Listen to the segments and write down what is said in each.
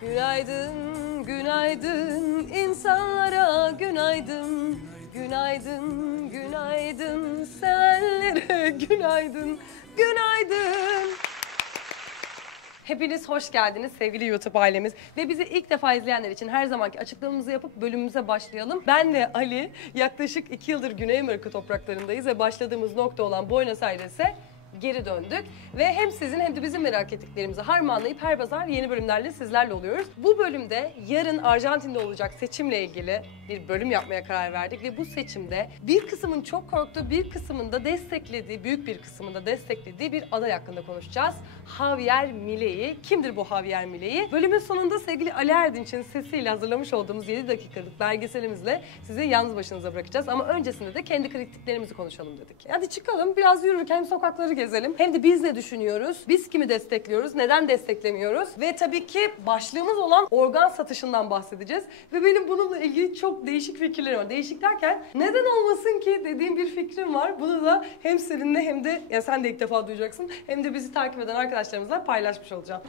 Günaydın, günaydın insanlara günaydın. Günaydın, günaydın sevenlere günaydın, günaydın. Hepiniz hoş geldiniz sevgili YouTube ailemiz. Ve bizi ilk defa izleyenler için her zamanki açıklamamızı yapıp bölümümüze başlayalım. Ben ve Ali yaklaşık 2 yıldır Güney Amerika topraklarındayız ve başladığımız nokta olan Buenos Aires'e geri döndük. Ve hem sizin hem de bizim merak ettiklerimizi harmanlayıp her pazar yeni bölümlerle sizlerle oluyoruz. Bu bölümde yarın Arjantin'de olacak seçimle ilgili bir bölüm yapmaya karar verdik. Ve bu seçimde bir kısmın çok korktuğu, bir kısmının da desteklediği, büyük bir kısmının da desteklediği bir aday hakkında konuşacağız. Javier Milei. Kimdir bu Javier Milei? Bölümün sonunda sevgili Ali Erdinç'in sesiyle hazırlamış olduğumuz 7 dakikalık belgeselimizle sizi yalnız başınıza bırakacağız. Ama öncesinde de kendi kritiklerimizi konuşalım dedik. Hadi çıkalım, biraz yürürken sokakları gezelim. Hem de biz ne düşünüyoruz? Biz kimi destekliyoruz? Neden desteklemiyoruz? Ve tabii ki başlığımız olan organ satışından bahsedeceğiz. Ve benim bununla ilgili çok değişik fikirlerim var. Değişik derken neden olmasın ki dediğim bir fikrim var. Bunu da hem seninle hem de ya sen de ilk defa duyacaksın. Hem de bizi takip eden arkadaşlarımızla paylaşmış olacağım.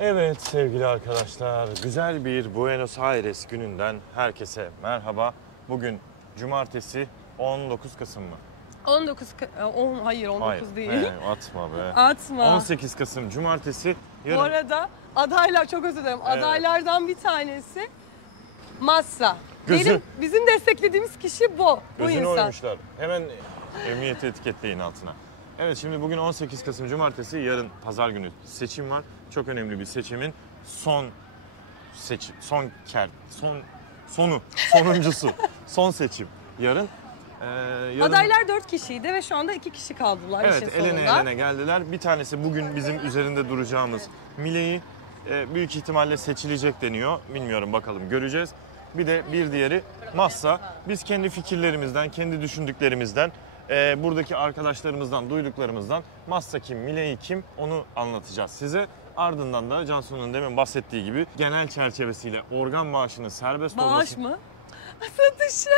Evet sevgili arkadaşlar, güzel bir Buenos Aires gününden herkese merhaba. Bugün cumartesi 19 Kasım mı? 19 değil. Atma be. Atma. 18 Kasım cumartesi. Yarın... Bu arada adaylar, çok özür dilerim. Evet. Adaylardan bir tanesi Massa. Bizim desteklediğimiz kişi bu Gözünü insan. Oymuşlar. Hemen emniyeti etiketleyin altına. Evet, şimdi bugün 18 Kasım cumartesi, yarın pazar günü seçim var. Çok önemli bir seçimin sonuncusu, son seçim yarın. Yarın... Adaylar 4 kişiydi ve şu anda 2 kişi kaldılar işin sonunda. Evet, elene geldiler. Bir tanesi bugün bizim üzerinde duracağımız Milei, büyük ihtimalle seçilecek deniyor. Bilmiyorum, bakalım, göreceğiz. Bir diğeri Massa. Biz kendi fikirlerimizden, kendi düşündüklerimizden, buradaki arkadaşlarımızdan, duyduklarımızdan Massa kim, Milei kim onu anlatacağız size. Ardından da Cansu'nun demin bahsettiği gibi genel çerçevesiyle organ bağışının serbest olması... Bağış mı? Satışı.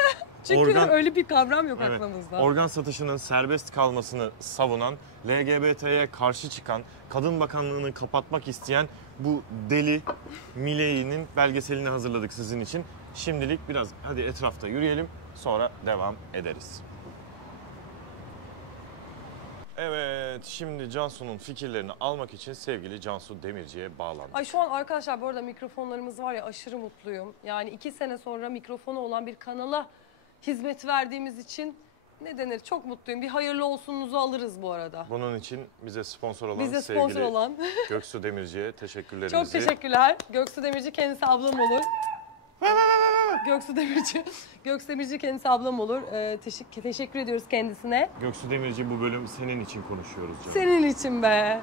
Çünkü öyle bir kavram yok aklımızda. Organ satışının serbest kalmasını savunan, LGBT'ye karşı çıkan, Kadın Bakanlığı'nı kapatmak isteyen bu deli Milei'nin belgeselini hazırladık sizin için. Şimdilik biraz hadi etrafta yürüyelim, sonra devam ederiz. Evet, şimdi Cansu'nun fikirlerini almak için sevgili Cansu Demirci'ye bağlandık. Ay şu an arkadaşlar bu arada mikrofonlarımız var ya, aşırı mutluyum. Yani 2 sene sonra mikrofonu olan bir kanala hizmet verdiğimiz için ne denir, çok mutluyum. Bir hayırlı olsununuzu alırız bu arada. Bunun için bize sponsor olan Göksu Demirci'ye teşekkürlerimizi... Çok teşekkürler. Göksu Demirci kendisi ablam olur. Göksu Demirci kendisi ablam olur. Teşekkür ediyoruz kendisine. Göksu Demirci, bu bölüm senin için konuşuyoruz canım. Senin için be.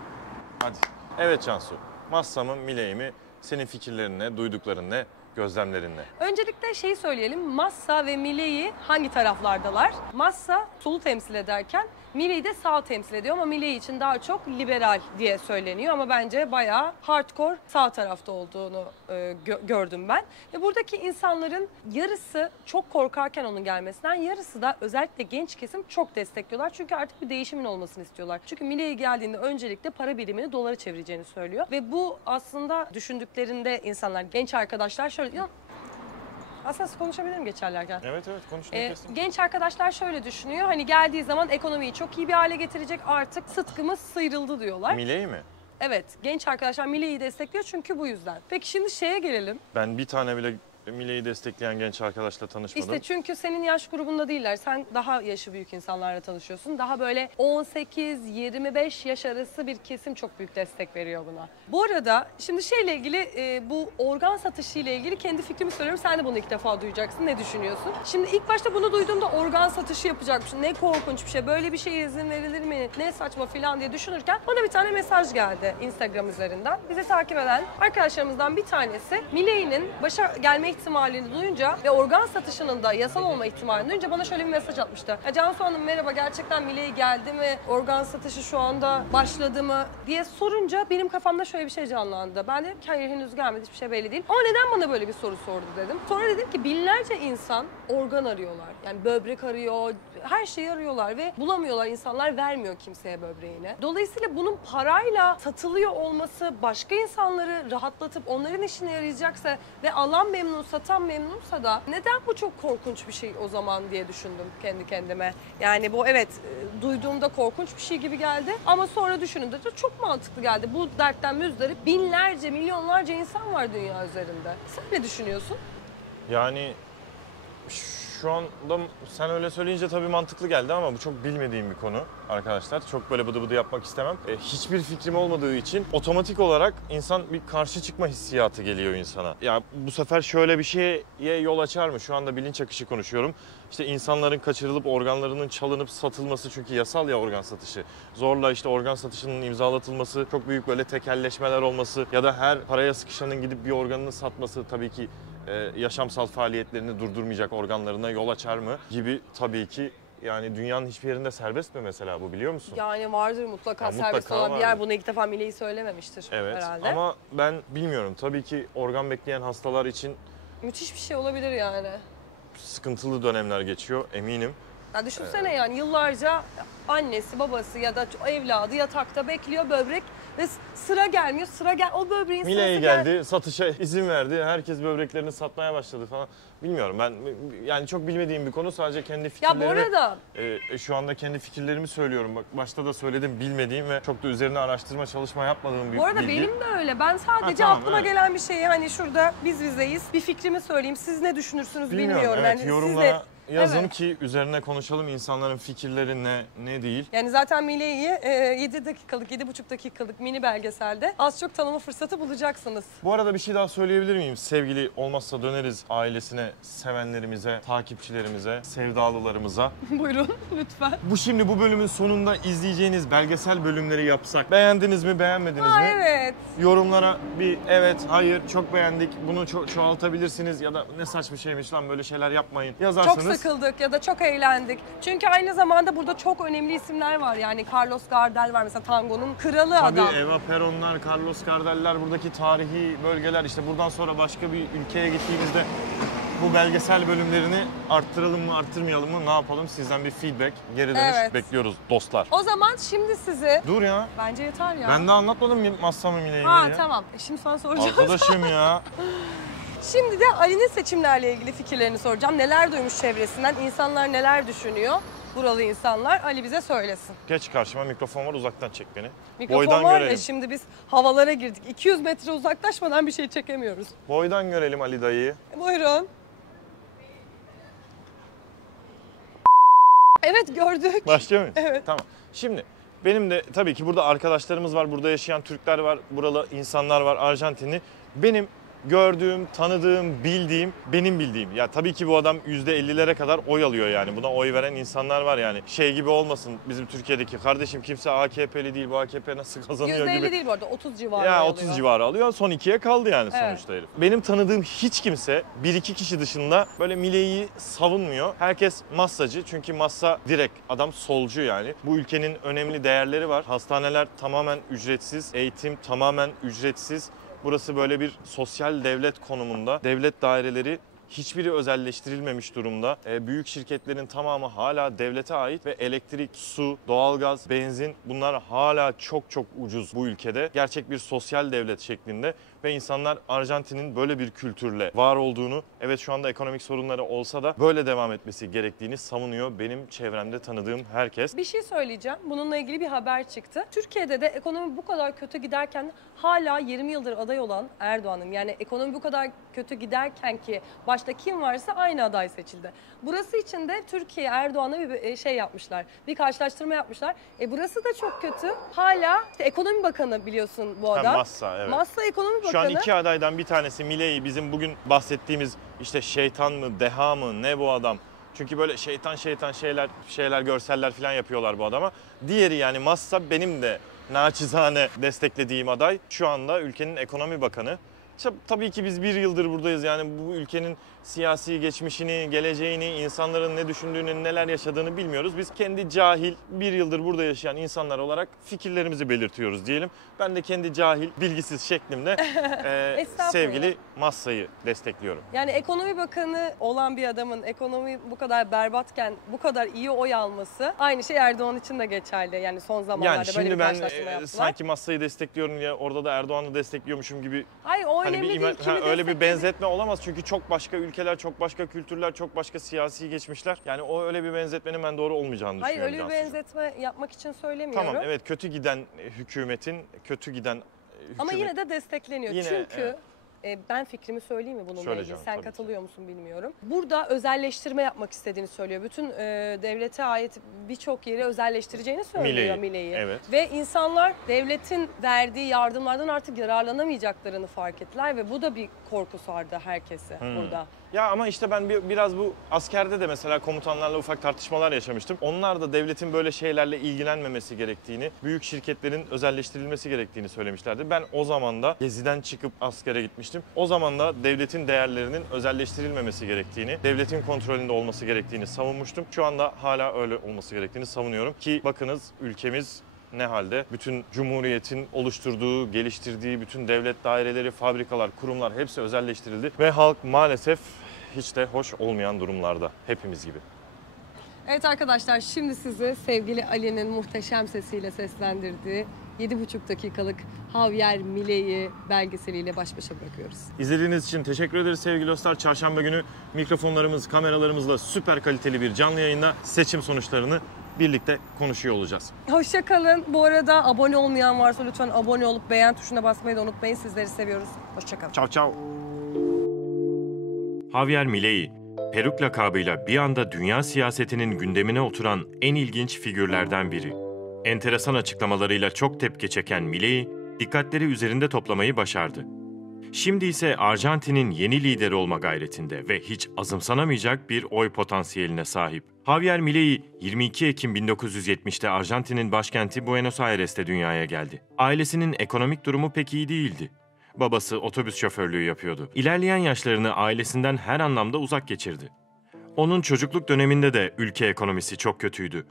Hadi. Evet Cansu, Massa mı Milei mi? Senin fikirlerin ne, duydukların ne, gözlemlerin ne? Öncelikle şeyi söyleyelim. Massa ve Milei hangi taraflardalar? Massa solu temsil ederken Milei de sağ temsil ediyor ama Milei için daha çok liberal diye söyleniyor ama bence bayağı hardcore sağ tarafta olduğunu gördüm ben. Ve buradaki insanların yarısı çok korkarken onun gelmesinden, yarısı da özellikle genç kesim çok destekliyorlar. Çünkü artık bir değişimin olmasını istiyorlar. Çünkü Milei geldiğinde öncelikle para birimini dolara çevireceğini söylüyor. Ve bu aslında düşündüklerinde insanlar, genç arkadaşlar şöyle diyor. Aslında konuşabilirim geçerlerken. Evet konuş. Genç arkadaşlar şöyle düşünüyor. Hani geldiği zaman ekonomiyi çok iyi bir hale getirecek, artık sıtkımız sıyrıldı diyorlar. Milei mi? Evet, genç arkadaşlar Milei'yi destekliyor çünkü bu yüzden. Peki şimdi şeye gelelim. Ben bir tane bile Milei'yi destekleyen genç arkadaşla tanışmadım. İşte çünkü senin yaş grubunda değiller. Sen daha yaşı büyük insanlarla tanışıyorsun. Daha böyle 18-25 yaş arası bir kesim çok büyük destek veriyor buna. Bu arada şimdi şeyle ilgili, bu organ satışı ile ilgili kendi fikrimi söylüyorum. Sen de bunu ilk defa duyacaksın. Ne düşünüyorsun? Şimdi ilk başta bunu duyduğumda organ satışı yapacakmışım. Ne korkunç bir şey. Böyle bir şeye izin verilir mi? Ne saçma falan diye düşünürken bana bir tane mesaj geldi Instagram üzerinden. Bizi takip eden arkadaşlarımızdan bir tanesi Milei'nin başa gelme ihtimalini duyunca ve organ satışının da yasal olma ihtimalini duyunca bana şöyle bir mesaj atmıştı. Cansu Hanım merhaba, gerçekten Milei geldi mi? Organ satışı şu anda başladı mı? Diye sorunca benim kafamda şöyle bir şey canlandı. Ben dedim ki hayır, henüz gelmedi, hiçbir şey belli değil. Ama neden bana böyle bir soru sordu dedim. Sonra dedim ki binlerce insan organ arıyorlar. Yani böbrek arıyor, her şeyi arıyorlar ve bulamıyorlar. İnsanlar vermiyor kimseye böbreğini. Dolayısıyla bunun parayla satılıyor olması başka insanları rahatlatıp onların işine yarayacaksa ve alan memnun, satan memnunsa da neden bu çok korkunç bir şey o zaman diye düşündüm kendi kendime. Yani bu evet duyduğumda korkunç bir şey gibi geldi ama sonra düşününce de çok mantıklı geldi. Bu dertten müzdarip binlerce, milyonlarca insan var dünya üzerinde. Sen ne düşünüyorsun? Yani şu anda sen öyle söyleyince tabii mantıklı geldi ama bu çok bilmediğim bir konu arkadaşlar. Çok böyle bıdı bıdı yapmak istemem. Hiçbir fikrim olmadığı için otomatik olarak insan bir karşı çıkma hissiyatı geliyor insana. Ya bu sefer şöyle bir şeye yol açar mı? Şu anda bilinç akışı konuşuyorum. İşte insanların kaçırılıp organlarının çalınıp satılması, çünkü yasal ya organ satışı. Zorla işte organ satışının imzalatılması, çok büyük böyle tekelleşmeler olması ya da her paraya sıkışanın gidip bir organını satması tabii ki yaşamsal faaliyetlerini durdurmayacak, organlarına yol açar mı gibi tabii ki. Yani dünyanın hiçbir yerinde serbest mi mesela bu, biliyor musun? Yani vardır mutlaka, Ya serbest mutlaka olan bir yer. vardır. Bunu ilk defa Mile'yi söylememiştir Evet herhalde. ama ben bilmiyorum. Tabii ki organ bekleyen hastalar için Müthiş bir şey olabilir yani. sıkıntılı dönemler geçiyor eminim. Ya düşünsene yani yıllarca annesi, babası ya da evladı yatakta bekliyor böbrek ve sıra gelmiyor. O böbreğin Mile'ye sırası geldi, satışa izin verdi. Herkes böbreklerini satmaya başladı falan. Bilmiyorum, ben yani çok bilmediğim bir konu, sadece kendi Ya fikirlerimi... bu arada şu anda kendi fikirlerimi söylüyorum. Bak başta da söyledim, bilmediğim ve çok da üzerine araştırma çalışma yapmadığım bir bu arada bilgi. benim de öyle. Ben sadece tamam, aklıma evet. gelen bir şeyi hani şurada biz bizeyiz. Bir fikrimi söyleyeyim. Siz ne düşünürsünüz bilmiyorum. Evet, Yani yorumlara yazın Evet. ki üzerine konuşalım, insanların fikirleri ne değil. Yani zaten Mile'yi 7 dakikalık, 7,5 dakikalık mini belgeselde az çok tanıma fırsatı bulacaksınız. Bu arada bir şey daha söyleyebilir miyim? Sevgili Olmazsa Döneriz ailesine, sevenlerimize, takipçilerimize, sevdalılarımıza. Buyurun lütfen. Bu bölümün sonunda izleyeceğiniz belgesel bölümleri yapsak. Beğendiniz mi, beğenmediniz mi? Evet. Yorumlara bir evet, hayır, çok beğendik, bunu çoğaltabilirsiniz ya da ne saçma şeymiş lan, böyle şeyler yapmayın yazarsanız. Çok sıkıldık ya da çok eğlendik. Çünkü aynı zamanda burada çok önemli isimler var. Yani Carlos Gardel var mesela, tangonun kralı Tabii adam. Eva Peron'lar, Carlos Gardel'ler, buradaki tarihi bölgeler. İşte buradan sonra başka bir ülkeye gittiğimizde bu belgesel bölümlerini arttıralım mı, arttırmayalım mı, ne yapalım? Sizden bir feedback, geri dönüş Evet. bekliyoruz dostlar. O zaman şimdi size... Dur ya, Bence yeter ya. ben de anlatmadım Massamo Mine'yi Ha ya. tamam. Şimdi sana soracağım. Arkadaşım ya. Şimdi de Ali'nin seçimlerle ilgili fikirlerini soracağım. Neler duymuş çevresinden, insanlar neler düşünüyor? Buralı insanlar. Ali bize söylesin. Geç karşıma, mikrofon var, uzaktan çek beni. Mikrofon Boydan var görelim. ya, şimdi biz havalara girdik. 200 metre uzaklaşmadan bir şey çekemiyoruz. Boydan görelim Ali dayıyı. Buyurun. Evet gördük. Başlıyor muyuz? Evet. Tamam. Şimdi benim de tabii ki burada arkadaşlarımız var, burada yaşayan Türkler var, buralı insanlar var, Arjantinli. Benim gördüğüm, tanıdığım, benim bildiğim. Ya tabii ki bu adam %50'lere kadar oy alıyor yani. Buna oy veren insanlar var yani. Şey gibi olmasın bizim Türkiye'deki, kardeşim kimse AKP'li değil, bu AKP nasıl kazanıyor %50 gibi. değil bu arada, 30 civarı Ya alıyor. 30 civarı alıyor. Son ikiye kaldı yani Evet. sonuçta herif. Benim tanıdığım hiç kimse, bir iki kişi dışında böyle Milei'yi savunmuyor. Herkes massacı, çünkü massa direkt adam solcu yani. Bu ülkenin önemli değerleri var. Hastaneler tamamen ücretsiz, eğitim tamamen ücretsiz. Burası böyle bir sosyal devlet konumunda. Devlet daireleri hiçbiri özelleştirilmemiş durumda. Büyük şirketlerin tamamı hala devlete ait ve elektrik, su, doğalgaz, benzin, bunlar hala çok ucuz bu ülkede. Gerçek bir sosyal devlet şeklinde ve insanlar Arjantin'in böyle bir kültürle var olduğunu, evet şu anda ekonomik sorunları olsa da böyle devam etmesi gerektiğini savunuyor benim çevremde tanıdığım herkes. Bir şey söyleyeceğim. Bununla ilgili bir haber çıktı. Türkiye'de de ekonomi bu kadar kötü giderken hala 20 yıldır aday olan Erdoğan'ın, yani ekonomi bu kadar kötü giderken ki başta kim varsa aynı aday seçildi. Burası için de Türkiye Erdoğan'a bir şey yapmışlar. Bir karşılaştırma yapmışlar. Burası da çok kötü. Hala işte Ekonomi Bakanı biliyorsun bu adam. Massa, evet. Massa Ekonomi Bakanı. Şu an iki adaydan bir tanesi Milei, bizim bugün bahsettiğimiz işte şeytan mı, deha mı, ne bu adam? Çünkü böyle şeytan şeyler, görseller falan yapıyorlar bu adama. Diğeri yani Massa, benim de naçizane desteklediğim aday. Şu anda ülkenin ekonomi bakanı. İşte tabii ki biz bir yıldır buradayız, yani bu ülkenin siyasi geçmişini, geleceğini, insanların ne düşündüğünü, neler yaşadığını bilmiyoruz. Biz kendi cahil, bir yıldır burada yaşayan insanlar olarak fikirlerimizi belirtiyoruz diyelim. Ben de kendi cahil, bilgisiz şeklimde sevgili Massa'yı destekliyorum. Yani ekonomi bakanı olan bir adamın ekonomi bu kadar berbatken bu kadar iyi oy alması, aynı şey Erdoğan için de geçerli. Yani son zamanlarda Yani böyle şimdi bir ben karşılaştırma yaptılar. sanki Massa'yı destekliyorum ya orada da Erdoğan'ı destekliyormuşum gibi. Hayır, o Hani önemli değil. Kimi öyle bir benzetme olamaz çünkü çok başka ülkeler, çok başka kültürler, çok başka siyasi geçmişler. Yani o öyle bir benzetmenin ben doğru olmayacağını Hayır, düşünüyorum. öyle bir benzetme yapmak için söylemiyorum. Tamam, evet, kötü giden hükümetin, kötü giden hükümet. Ama yine de destekleniyor. Yine, Çünkü evet. Ben fikrimi söyleyeyim mi bununla ilgili? Sen tabii katılıyor musun bilmiyorum. Burada özelleştirme yapmak istediğini söylüyor. Bütün devlete ait birçok yeri özelleştireceğini söylüyor Milei. Evet. Ve insanlar devletin verdiği yardımlardan artık yararlanamayacaklarını fark ettiler ve bu da bir korku sardı herkese burada. Ya ama işte ben biraz bu askerde de mesela komutanlarla ufak tartışmalar yaşamıştım. Onlar da devletin böyle şeylerle ilgilenmemesi gerektiğini, büyük şirketlerin özelleştirilmesi gerektiğini söylemişlerdi. Ben o zaman da Gezi'den çıkıp askere gitmiştim. O zaman da devletin değerlerinin özelleştirilmemesi gerektiğini, devletin kontrolünde olması gerektiğini savunmuştum. Şu anda hala öyle olması gerektiğini savunuyorum ki bakınız ülkemiz ne halde? Bütün Cumhuriyet'in oluşturduğu, geliştirdiği bütün devlet daireleri, fabrikalar, kurumlar hepsi özelleştirildi. Ve halk maalesef hiç de hoş olmayan durumlarda. Hepimiz gibi. Evet arkadaşlar, şimdi sizi sevgili Ali'nin muhteşem sesiyle seslendirdiği 7,5 dakikalık Javier Milei belgeseliyle baş başa bırakıyoruz. İzlediğiniz için teşekkür ederiz sevgili dostlar. Çarşamba günü mikrofonlarımız, kameralarımızla süper kaliteli bir canlı yayında seçim sonuçlarını birlikte konuşuyor olacağız. Hoşça kalın. Bu arada abone olmayan varsa lütfen abone olup beğen tuşuna basmayı da unutmayın. Sizleri seviyoruz. Hoşça kalın. Ciao ciao. Javier Milei, peruk lakabıyla bir anda dünya siyasetinin gündemine oturan en ilginç figürlerden biri. Enteresan açıklamalarıyla çok tepki çeken Milei, dikkatleri üzerinde toplamayı başardı. Şimdi ise Arjantin'in yeni lideri olma gayretinde ve hiç azımsanamayacak bir oy potansiyeline sahip. Javier Milei, 22 Ekim 1970'te Arjantin'in başkenti Buenos Aires'te dünyaya geldi. Ailesinin ekonomik durumu pek iyi değildi. Babası otobüs şoförlüğü yapıyordu. İlerleyen yaşlarını ailesinden her anlamda uzak geçirdi. Onun çocukluk döneminde de ülke ekonomisi çok kötüydü.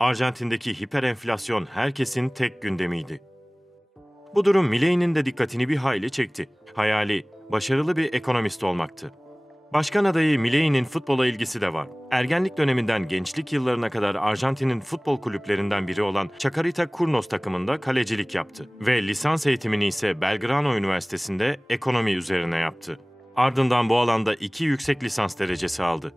Arjantin'deki hiperenflasyon herkesin tek gündemiydi. Bu durum Milei'nin de dikkatini bir hayli çekti. Hayali, başarılı bir ekonomist olmaktı. Başkan adayı Milei'nin futbola ilgisi de var. Ergenlik döneminden gençlik yıllarına kadar Arjantin'in futbol kulüplerinden biri olan Chacarita Curnos takımında kalecilik yaptı. Ve lisans eğitimini ise Belgrano Üniversitesi'nde ekonomi üzerine yaptı. Ardından bu alanda 2 yüksek lisans derecesi aldı.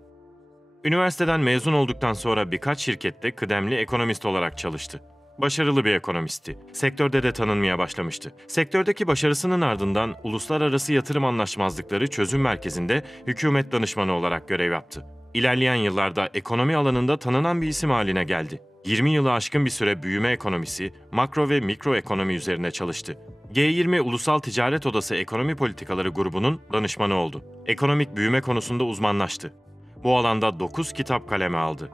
Üniversiteden mezun olduktan sonra birkaç şirkette kıdemli ekonomist olarak çalıştı. Başarılı bir ekonomisti. Sektörde de tanınmaya başlamıştı. Sektördeki başarısının ardından Uluslararası Yatırım Anlaşmazlıkları Çözüm Merkezi'nde hükümet danışmanı olarak görev yaptı. İlerleyen yıllarda ekonomi alanında tanınan bir isim haline geldi. 20 yılı aşkın bir süre büyüme ekonomisi, makro ve mikro ekonomi üzerine çalıştı. G20 Ulusal Ticaret Odası Ekonomi Politikaları grubunun danışmanı oldu. Ekonomik büyüme konusunda uzmanlaştı. Bu alanda 9 kitap kaleme aldı.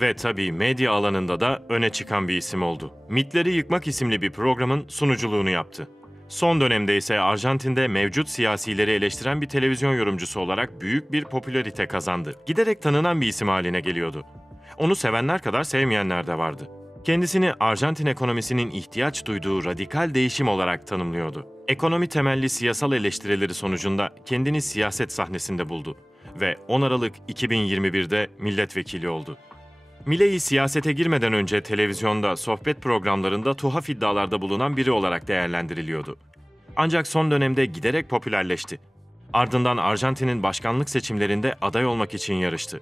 Ve tabii medya alanında da öne çıkan bir isim oldu. Mitleri Yıkmak isimli bir programın sunuculuğunu yaptı. Son dönemde ise Arjantin'de mevcut siyasileri eleştiren bir televizyon yorumcusu olarak büyük bir popülarite kazandı. Giderek tanınan bir isim haline geliyordu. Onu sevenler kadar sevmeyenler de vardı. Kendisini Arjantin ekonomisinin ihtiyaç duyduğu radikal değişim olarak tanımlıyordu. Ekonomi temelli siyasal eleştirileri sonucunda kendini siyaset sahnesinde buldu ve 10 Aralık 2021'de milletvekili oldu. Milei siyasete girmeden önce televizyonda, sohbet programlarında tuhaf iddialarda bulunan biri olarak değerlendiriliyordu. Ancak son dönemde giderek popülerleşti. Ardından Arjantin'in başkanlık seçimlerinde aday olmak için yarıştı.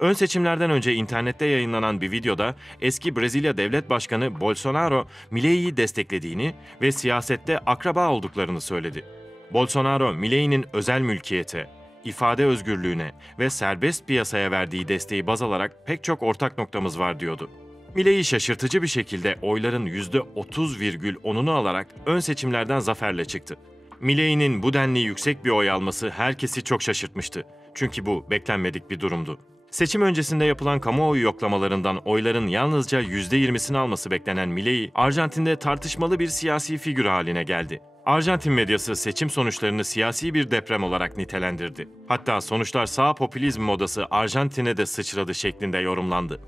Ön seçimlerden önce internette yayınlanan bir videoda eski Brezilya Devlet Başkanı Bolsonaro, Milei'yi desteklediğini ve siyasette akraba olduklarını söyledi. Bolsonaro, Milei'nin özel mülkiyete, ifade özgürlüğüne ve serbest piyasaya verdiği desteği baz alarak pek çok ortak noktamız var diyordu. Milei şaşırtıcı bir şekilde oyların %30,10'unu alarak ön seçimlerden zaferle çıktı. Milei'nin bu denli yüksek bir oy alması herkesi çok şaşırtmıştı. Çünkü bu beklenmedik bir durumdu. Seçim öncesinde yapılan kamuoyu yoklamalarından oyların yalnızca %20'sini alması beklenen Milei, Arjantin'de tartışmalı bir siyasi figür haline geldi. Arjantin medyası seçim sonuçlarını siyasi bir deprem olarak nitelendirdi. Hatta sonuçlar sağ popülizm modası Arjantin'e de sıçradı şeklinde yorumlandı.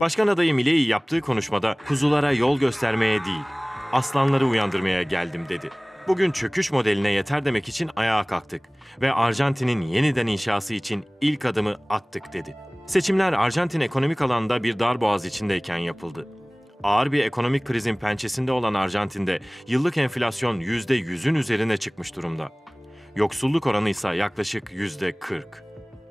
Başkan adayı Milei yaptığı konuşmada kuzulara yol göstermeye değil, aslanları uyandırmaya geldim dedi. Bugün çöküş modeline yeter demek için ayağa kalktık ve Arjantin'in yeniden inşası için ilk adımı attık dedi. Seçimler Arjantin ekonomik alanda bir darboğaz içindeyken yapıldı. Ağır bir ekonomik krizin pençesinde olan Arjantin'de yıllık enflasyon %100'ün üzerine çıkmış durumda. Yoksulluk oranı ise yaklaşık %40.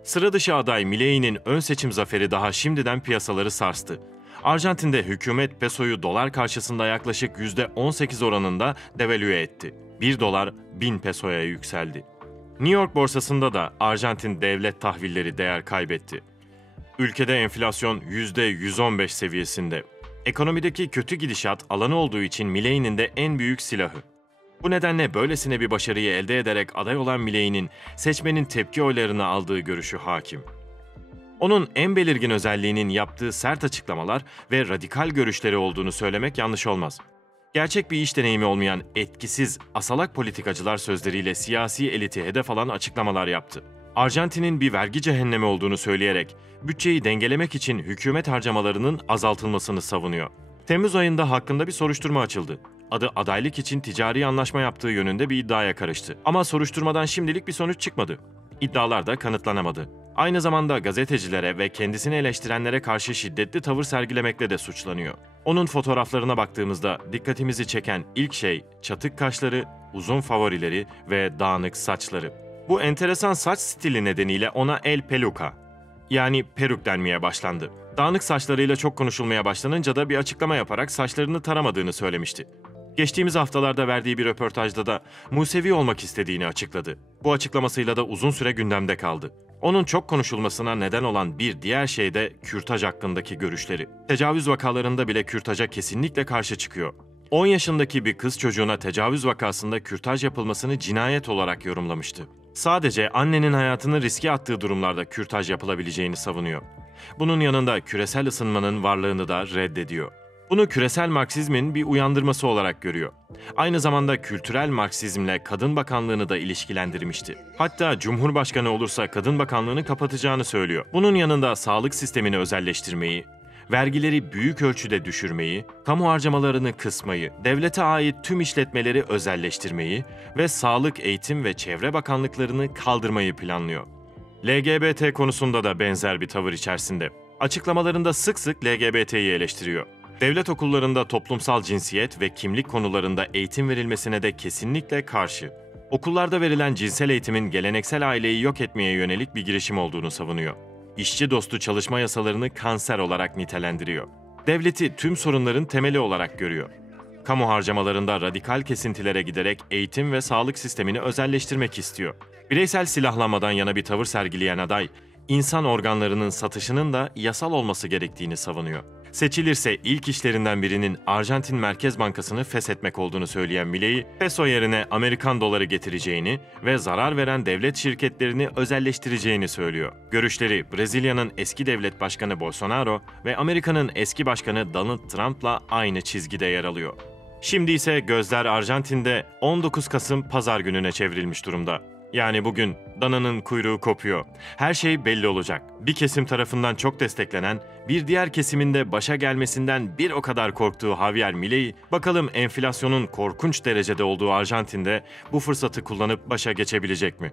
Sıra dışı aday Milei'nin ön seçim zaferi daha şimdiden piyasaları sarstı. Arjantin'de hükümet pesoyu dolar karşısında yaklaşık %18 oranında devalüe etti. 1 dolar 1000 pesoya yükseldi. New York borsasında da Arjantin devlet tahvilleri değer kaybetti. Ülkede enflasyon %115 seviyesinde. Ekonomideki kötü gidişat alanı olduğu için Milei'nin de en büyük silahı. Bu nedenle böylesine bir başarıyı elde ederek aday olan Milei'nin seçmenin tepki oylarını aldığı görüşü hakim. Onun en belirgin özelliğinin yaptığı sert açıklamalar ve radikal görüşleri olduğunu söylemek yanlış olmaz. Gerçek bir iş deneyimi olmayan etkisiz, asalak politikacılar sözleriyle siyasi eliti hedef alan açıklamalar yaptı. Arjantin'in bir vergi cehennemi olduğunu söyleyerek bütçeyi dengelemek için hükümet harcamalarının azaltılmasını savunuyor. Temmuz ayında hakkında bir soruşturma açıldı. Adı adaylık için ticari anlaşma yaptığı yönünde bir iddiaya karıştı. Ama soruşturmadan şimdilik bir sonuç çıkmadı. İddialar da kanıtlanamadı. Aynı zamanda gazetecilere ve kendisini eleştirenlere karşı şiddetli tavır sergilemekle de suçlanıyor. Onun fotoğraflarına baktığımızda dikkatimizi çeken ilk şey çatık kaşları, uzun favorileri ve dağınık saçları. Bu enteresan saç stili nedeniyle ona el peluca, yani peruk denmeye başlandı. Dağınık saçlarıyla çok konuşulmaya başlanınca da bir açıklama yaparak saçlarını taramadığını söylemişti. Geçtiğimiz haftalarda verdiği bir röportajda da Musevi olmak istediğini açıkladı. Bu açıklamasıyla da uzun süre gündemde kaldı. Onun çok konuşulmasına neden olan bir diğer şey de kürtaj hakkındaki görüşleri. Tecavüz vakalarında bile kürtaja kesinlikle karşı çıkıyor. 10 yaşındaki bir kız çocuğuna tecavüz vakasında kürtaj yapılmasını cinayet olarak yorumlamıştı. Sadece annenin hayatını riske attığı durumlarda kürtaj yapılabileceğini savunuyor. Bunun yanında küresel ısınmanın varlığını da reddediyor. Bunu küresel Marksizmin bir uyandırması olarak görüyor. Aynı zamanda kültürel Marksizmle Kadın Bakanlığı'nı da ilişkilendirmişti. Hatta Cumhurbaşkanı olursa Kadın Bakanlığı'nı kapatacağını söylüyor. Bunun yanında sağlık sistemini özelleştirmeyi, vergileri büyük ölçüde düşürmeyi, kamu harcamalarını kısmayı, devlete ait tüm işletmeleri özelleştirmeyi ve sağlık, eğitim ve çevre bakanlıklarını kaldırmayı planlıyor. LGBT konusunda da benzer bir tavır içerisinde. Açıklamalarında sık sık LGBT'yi eleştiriyor. Devlet okullarında toplumsal cinsiyet ve kimlik konularında eğitim verilmesine de kesinlikle karşı. Okullarda verilen cinsel eğitimin geleneksel aileyi yok etmeye yönelik bir girişim olduğunu savunuyor. İşçi dostu çalışma yasalarını kanser olarak nitelendiriyor. Devleti tüm sorunların temeli olarak görüyor. Kamu harcamalarında radikal kesintilere giderek eğitim ve sağlık sistemini özelleştirmek istiyor. Bireysel silahlanmadan yana bir tavır sergileyen aday, insan organlarının satışının da yasal olması gerektiğini savunuyor. Seçilirse ilk işlerinden birinin Arjantin Merkez Bankası'nı feshetmek olduğunu söyleyen Milei, peso yerine Amerikan doları getireceğini ve zarar veren devlet şirketlerini özelleştireceğini söylüyor. Görüşleri Brezilya'nın eski devlet başkanı Bolsonaro ve Amerika'nın eski başkanı Donald Trump'la aynı çizgide yer alıyor. Şimdi ise gözler Arjantin'de 19 Kasım Pazar gününe çevrilmiş durumda. Yani bugün dananın kuyruğu kopuyor. Her şey belli olacak. Bir kesim tarafından çok desteklenen, bir diğer kesimin de başa gelmesinden bir o kadar korktuğu Javier Milei, bakalım enflasyonun korkunç derecede olduğu Arjantin'de bu fırsatı kullanıp başa geçebilecek mi?